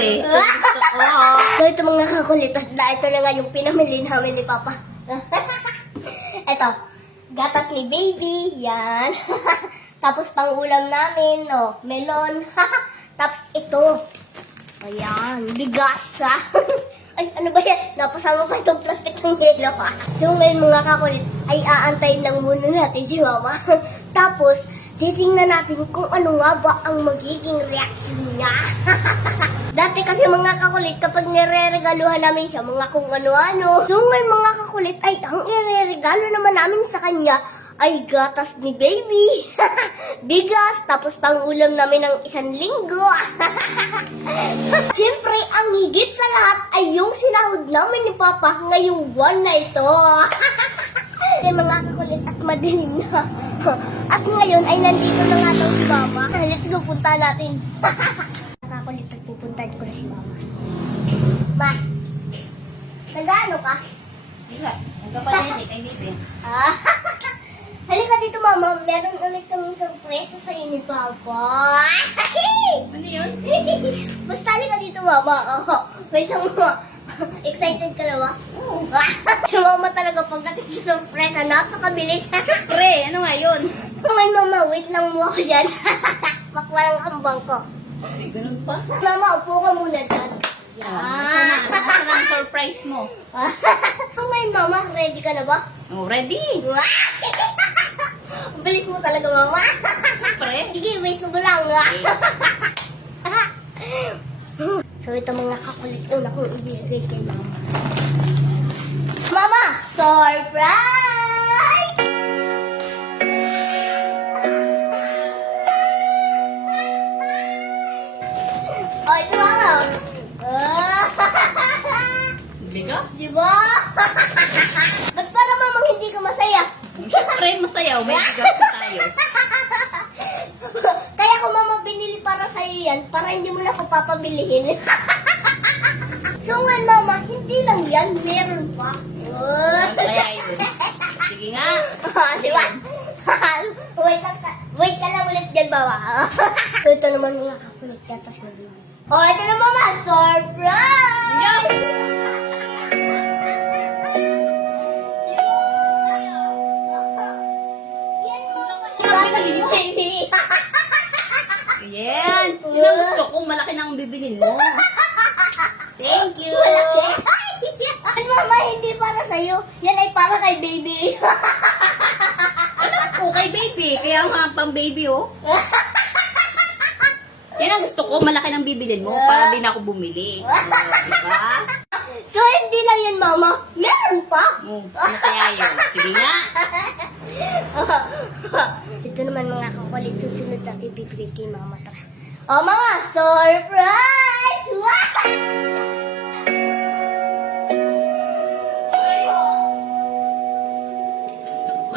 eh. Ito gusto ko. So ito mga kakulit, ito na nga yung pinamili namin ni Papa. Ito, gatas ni baby, yan. Tapos pang ulam namin, no, melon. Tapos ito, ayan, bigas. Ay, ano ba yan? Napasama pa itong plastic ng yelo ha. So ngayon mga kakulit, ay aantayin lang muna natin si Mama. Tapos, titingnan natin kung ano nga ba ang magiging reaction niya. Dati kasi mga kakulit, kapag nire-regaluhan namin siya, mga kung ano-ano. So ngayon mga kakulit, ay ang nire-regalo naman namin sa kanya ay gatas ni baby. Bigas, tapos pang ulam namin ng 1 linggo. Siyempre, ang higit sa lahat ay yung sinahod namin ni Papa ngayong buwan na ito. Ay mga kakulit at madilim na. At ngayon ay nandito na nga daw si Mama. Let's go, punta natin. Kakulit at pupuntahan ko na si Mama. Ma, nag-ano ka? Wala. Nagkapalit kay Bibi. Halika dito, Mama. Meron ulit kaming surpresa sa inyo, Papa. Ano yun? Basta halika dito, Mama. Wait lang, Mama. Excited ka na ba? Oo. Si Mama talaga pagdating sa surpresa, napakabilis. Pre, ano nga yun? Ngayon, Mama, wait lang mo ako dyan. Makwa lang hambang ko. Ay, ganun pa? Mama, upo ka muna dyan. Nasaan ang surprise mo? Ngayon, Mama, ready ka na ba? Oh, ready? Ang bilis mo talaga, Mama. Pre? Sige, wait mo lang. So, ito mga kakulit una kong ibigay kay Mama. Mama, surprise! Oh, ito Mama. Bigas? Diba? Ba't para mamang hindi ka masaya? Pre, masayaw. May bigas na tayo. Kaya kung Mama binili para sa'yo yan, para hindi mo na ako papabilihin. So ngayon, Mama, hindi lang yan, meron pa. Kaya yun. Sige nga. Diba? Wait ka lang ulit dyan, Mama. So ito naman mga kakulit gatas na din. Oh, ito na, Mama, surprise! Yan, Mama, gatas ni baby. Yan. Yun ang gusto ko. Malaki na ang bibilin mo. Thank you. Malaki. Ay, Mama, hindi para sa'yo. Yan ay para kay baby. Ano po kay baby? Kaya nga pang baby, oh. Yan ang gusto ko. Malaki ng bibilin mo para din ako bumili. Diba? So, hindi lang yan, Mama. Meron pa. Ano kaya yun? Sige nga. Ito naman mga kakulit. Susunod natin ibibigay kay Mama. Tara. Oh, Mama, surprise! Wow!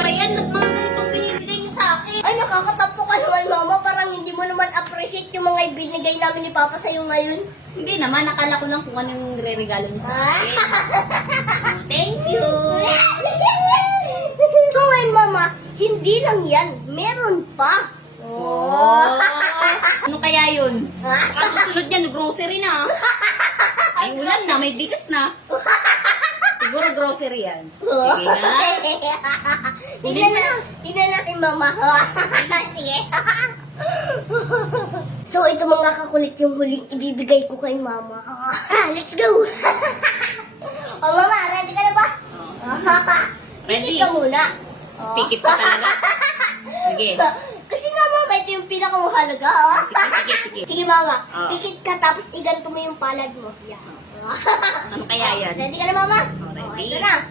Ayan, mga ganitong binibigay niyo sa akin. Ay, nakakatapo ka naman, Mama. Parang hindi mo naman appreciate yung mga binigay namin ni Papa sa'yo ngayon. Hindi naman. Nakala ko lang kung ano yung nire-regalo mo sa akin. Thank you. So ngayon, Mama, hindi lang yan. Meron pa. Oh. Ano kaya yun? Ang susunod niya, grocery na. Ay, ulan na. May bigas na. Siguro grocery yan. Sige na. Tignan natin, Mama. Sige. So, ito mga kakulit yung huling ibibigay ko kay Mama. Let's go! Oh, Mama, ready ka na ba? Ready. Pikit ka muna. Pikit pa talaga. Sige. Kasi nga, Mama, ito yung pinakamahalaga. Sige. Sige, Mama. Oh. Pikit ka, tapos iganto mo yung palad mo. Yan. Ano kaya yan? Ready ka na, Mama? Oh, ready. Oh, ito na.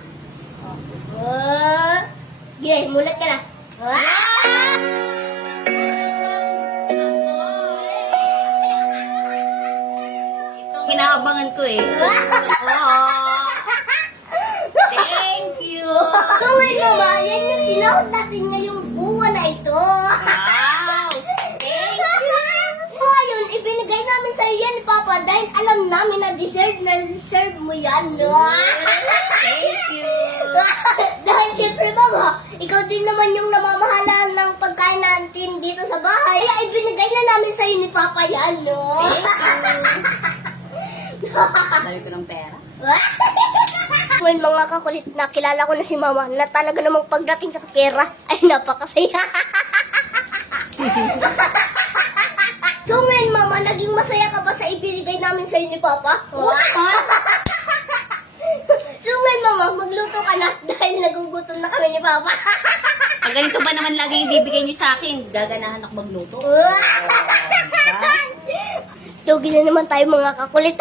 Sige, mulat ka na. Kinaabangan ko eh. Thank you. So, wait, Mama, yan yung sinahod natin ngayong buwan na ito. Wow. Thank you. So, ngayon, ibinigay namin sa'yo yan, Papa, dahil alam namin na deserve mo yan. Thank you. Dahil siyempre, Mama, ikaw din naman yung namamahala ng pagkain natin dito sa bahay. Kaya ibinigay na namin sa'yo ni Papa yan, no? Thank you. Dali ko ng pera. Ngayon mga kakulit, nakilala ko na si mama na talaga namang pagdating sa pera ay napakasaya. So ngayon mama, naging masaya ka ba sa ibinigay namin sa'yo ni Papa? So ngayon mama, magluto ka na dahil nagugutom na kami ni Papa. Pag ganito ba naman lagi yung bibigay niyo sa akin, gaganahan ako magluto. Lugi na naman tayo mga kakulit.